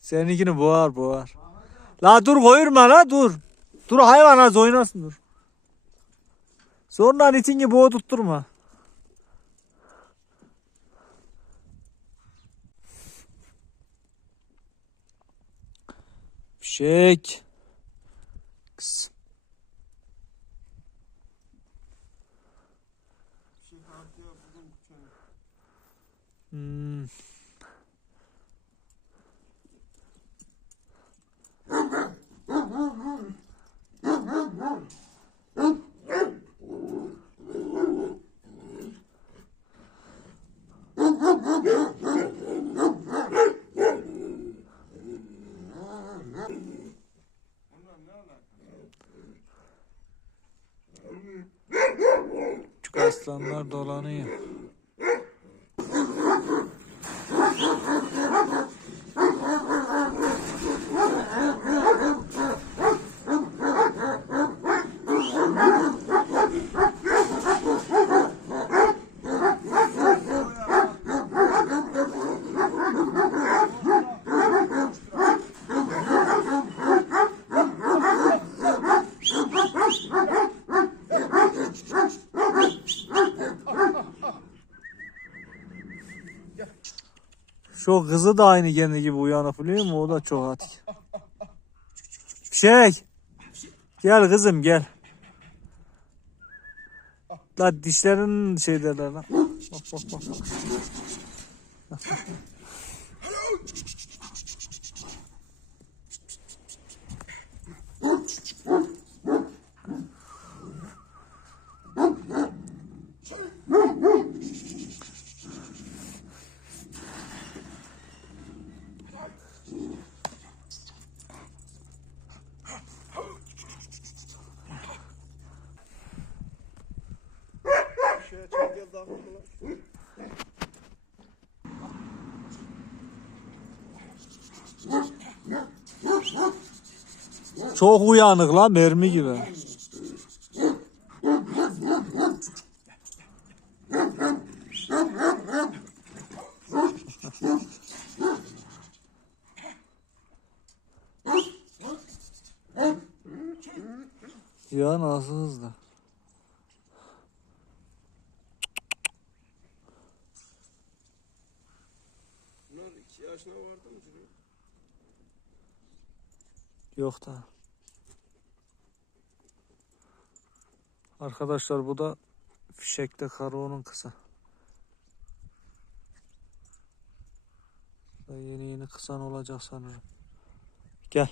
Seninkini boğar boğar. La dur koyurma la dur. Dur hayvan az oynasın dur. Sonra itini boğ tutturma. Fişek. Kız. Aslanlar dolanıyor. Şu kızı da aynı kendi gibi uyanık biliyor musun? O da çok atik. Şey. Gel kızım gel. La dişlerin şey derler lan. Çok uyanık la mermi gibi. ya nasıl hızlı? Bunlar iki yaşına vardı mı Cüneyt? Yok da. Arkadaşlar bu da fişekte karaoğlunun kısa. Da yeni yeni kısan olacak sanırım. Gel.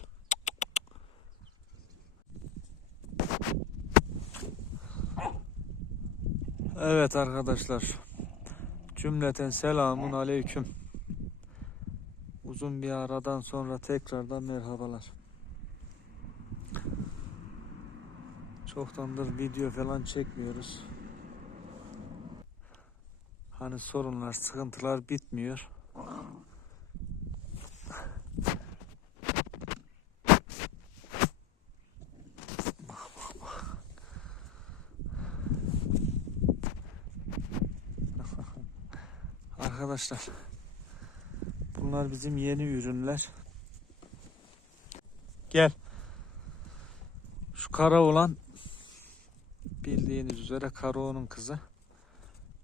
Evet arkadaşlar. Cümleten selamun aleyküm. Uzun bir aradan sonra tekrardan merhabalar. Çoktandır video falan çekmiyoruz. Hani sorunlar, sıkıntılar bitmiyor. Arkadaşlar bunlar bizim yeni ürünler. Gel. Şu kara olan bildiğiniz üzere Karao'nun kızı.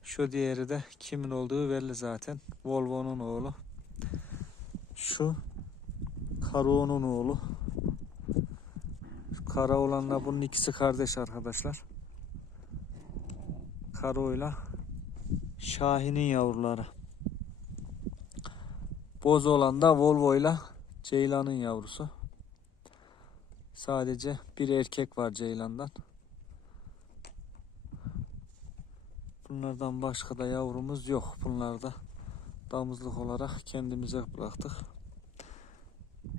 Şu diğeri de kimin olduğu belli zaten. Volvo'nun oğlu. Şu Karao'nun oğlu. Kara olanla bunun ikisi kardeş arkadaşlar. Karo'yla Şahin'in yavruları. Boz olan da Volvo'yla Ceylan'ın yavrusu. Sadece bir erkek var Ceylan'dan. Bunlardan başka da yavrumuz yok. Bunlar da damızlık olarak kendimize bıraktık.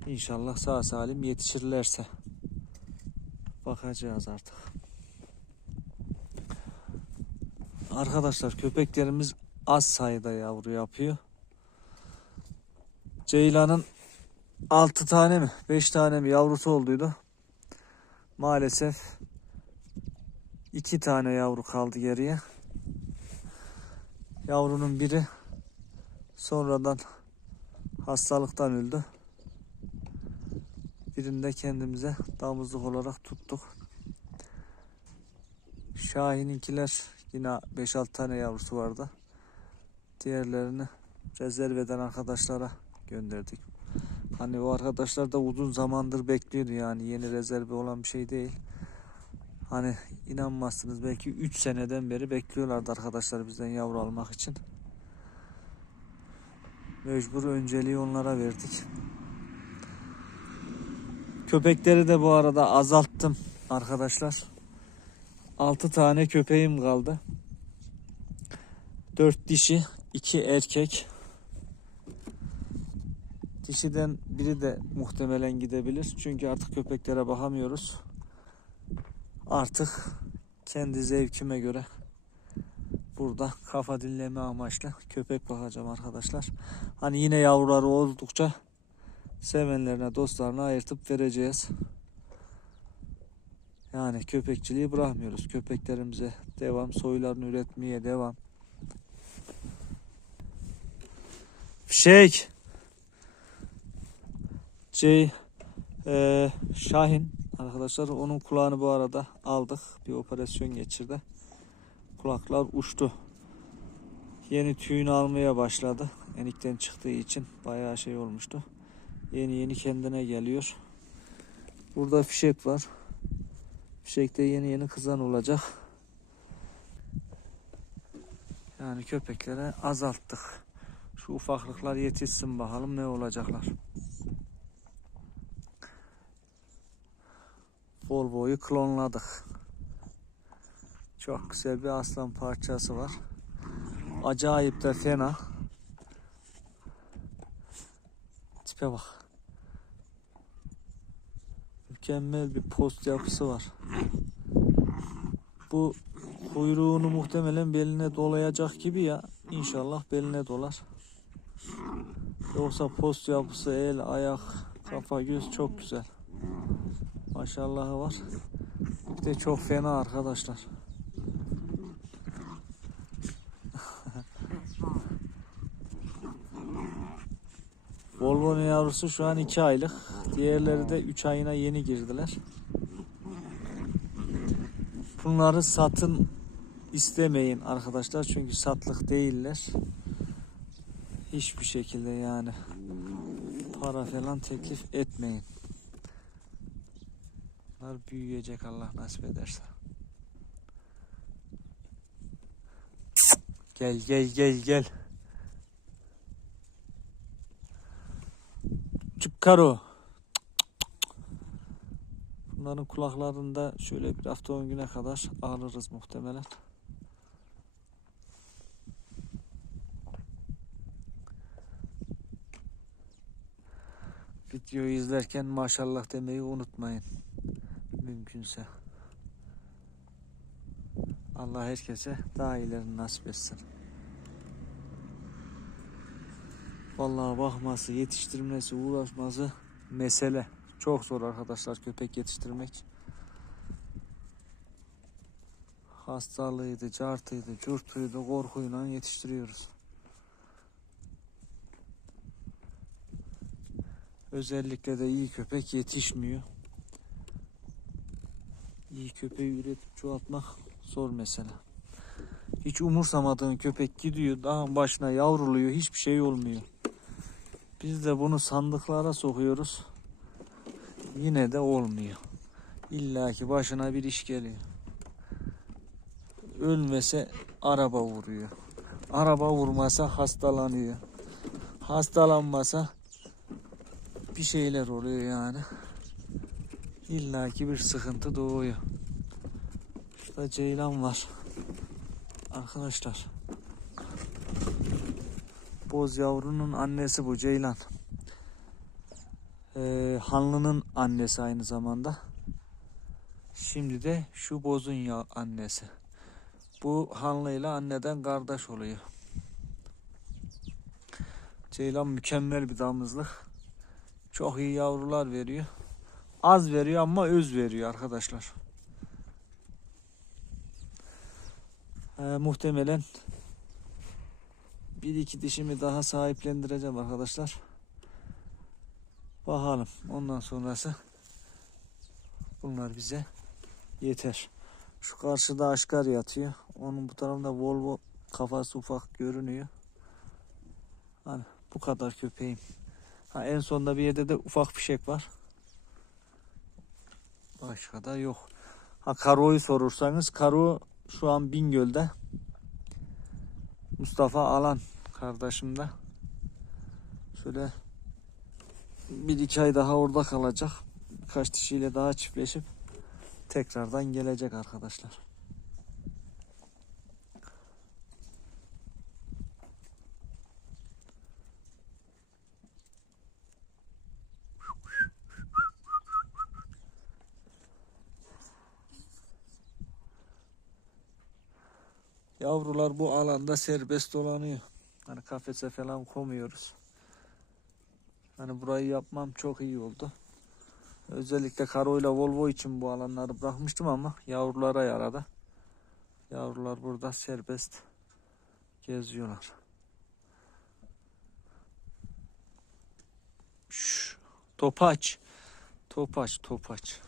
İnşallah sağ salim yetişirlerse bakacağız artık. Arkadaşlar köpeklerimiz az sayıda yavru yapıyor. Ceylan'ın 6 tane mi 5 tane mi yavrusu olduydu. Maalesef iki tane yavru kaldı geriye. Yavrunun biri sonradan hastalıktan öldü. Birini de kendimize damızlık olarak tuttuk. Şahin'inkiler yine 5-6 tane yavrusu vardı. Diğerlerini rezerv eden arkadaşlara gönderdik. Hani o arkadaşlar da uzun zamandır bekliyordu yani yeni rezerve olan bir şey değil. Hani inanmazsınız belki 3 seneden beri bekliyorlardı arkadaşlar bizden yavru almak için. Mecbur önceliği onlara verdik. Köpekleri de bu arada azalttım arkadaşlar. 6 tane köpeğim kaldı. 4 dişi, 2 erkek. Dişiden biri de muhtemelen gidebilir. Çünkü artık köpeklere bakamıyoruz. Artık kendi zevkime göre burada kafa dinleme amaçlı köpek bakacağım arkadaşlar. Hani yine yavruları oldukça sevenlerine, dostlarına ayırtıp vereceğiz. Yani köpekçiliği bırakmıyoruz. Köpeklerimize devam, soylarını üretmeye devam. Fişek. Şey, eee, Şahin arkadaşlar onun kulağını bu arada aldık. Bir operasyon geçirdi. Kulaklar uçtu. Yeni tüyünü almaya başladı. Enikten çıktığı için bayağı şey olmuştu. Yeni yeni kendine geliyor. Burada fişek var. Fişekte yeni yeni kızan olacak. Yani köpeklere azalttık. Şu ufaklıklar yetişsin bakalım ne olacaklar. Volvo'yu klonladık. Çok güzel bir aslan parçası var. Acayip de fena. Tipe bak. Mükemmel bir post yapısı var. Bu kuyruğunu muhtemelen beline dolayacak gibi ya. İnşallah beline dolar. Yoksa post yapısı, el, ayak, kafa, göz çok güzel. Maşallahı var. Bir de çok fena arkadaşlar. Volvo'nun yavrusu şu an 2 aylık. Diğerleri de 3 ayına yeni girdiler. Bunları satın istemeyin arkadaşlar. Çünkü satlık değiller. Hiçbir şekilde yani para falan teklif etmeyin. Bunlar büyüyecek Allah nasip ederse. Gel gel gel gel. Çık karo. Bunların kulaklarında şöyle bir hafta 10 güne kadar alırız muhtemelen. Videoyu izlerken maşallah demeyi unutmayın. Mümkünse. Allah herkese daha iyilerini nasip etsin. Vallahi bakması, yetiştirmesi, uğraşması mesele. Çok zor arkadaşlar köpek yetiştirmek. Hastalığıydı, cartıydı, curtuydu, korkuyla yetiştiriyoruz. Özellikle de iyi köpek yetişmiyor. İyi köpeği üretip çoğaltmak zor mesele. Hiç umursamadığın köpek gidiyor, dağın başına yavruluyor, hiçbir şey olmuyor. Biz de bunu sandıklara sokuyoruz. Yine de olmuyor. İlla ki başına bir iş geliyor. Ölmese araba vuruyor. Araba vurmasa hastalanıyor. Hastalanmasa bir şeyler oluyor yani. İlla ki bir sıkıntı doğuyor. Şurada ceylan var. Arkadaşlar. Boz yavrunun annesi bu ceylan. Ee, Hanlı'nın annesi aynı zamanda. Şimdi de şu bozun ya annesi. Bu Hanlı ile anneden kardeş oluyor. Ceylan mükemmel bir damızlık. Çok iyi yavrular veriyor. Az veriyor ama öz veriyor arkadaşlar. Ee, muhtemelen bir iki dişimi daha sahiplendireceğim arkadaşlar. Bakalım. Ondan sonrası bunlar bize yeter. Şu karşıda aşkar yatıyor. Onun bu tarafında Volvo kafası ufak görünüyor. Hani bu kadar köpeğim. Ha, en sonda bir yerde de ufak fişek var. Başka da yok. Ha Karo'yu sorursanız Karo şu an Bingöl'de. Mustafa Alan kardeşim de. Şöyle bir iki ay daha orada kalacak. Birkaç dişiyle daha çiftleşip tekrardan gelecek arkadaşlar. Yavrular bu alanda serbest dolanıyor. Hani kafese falan koymuyoruz. Hani burayı yapmam çok iyi oldu. Özellikle Karo ile Volvo için bu alanları bırakmıştım ama yavrulara yaradı. Yavrular burada serbest geziyorlar. Şş, topaç. Topaç, topaç.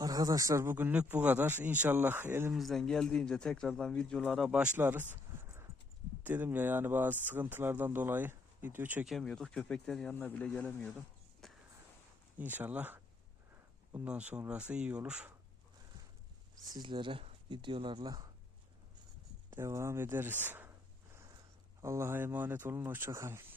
Arkadaşlar bugünlük bu kadar. İnşallah elimizden geldiğince tekrardan videolara başlarız. Dedim ya yani bazı sıkıntılardan dolayı video çekemiyorduk. Köpeklerin yanına bile gelemiyordum. İnşallah bundan sonrası iyi olur. Sizlere videolarla devam ederiz. Allah'a emanet olun. Hoşçakalın.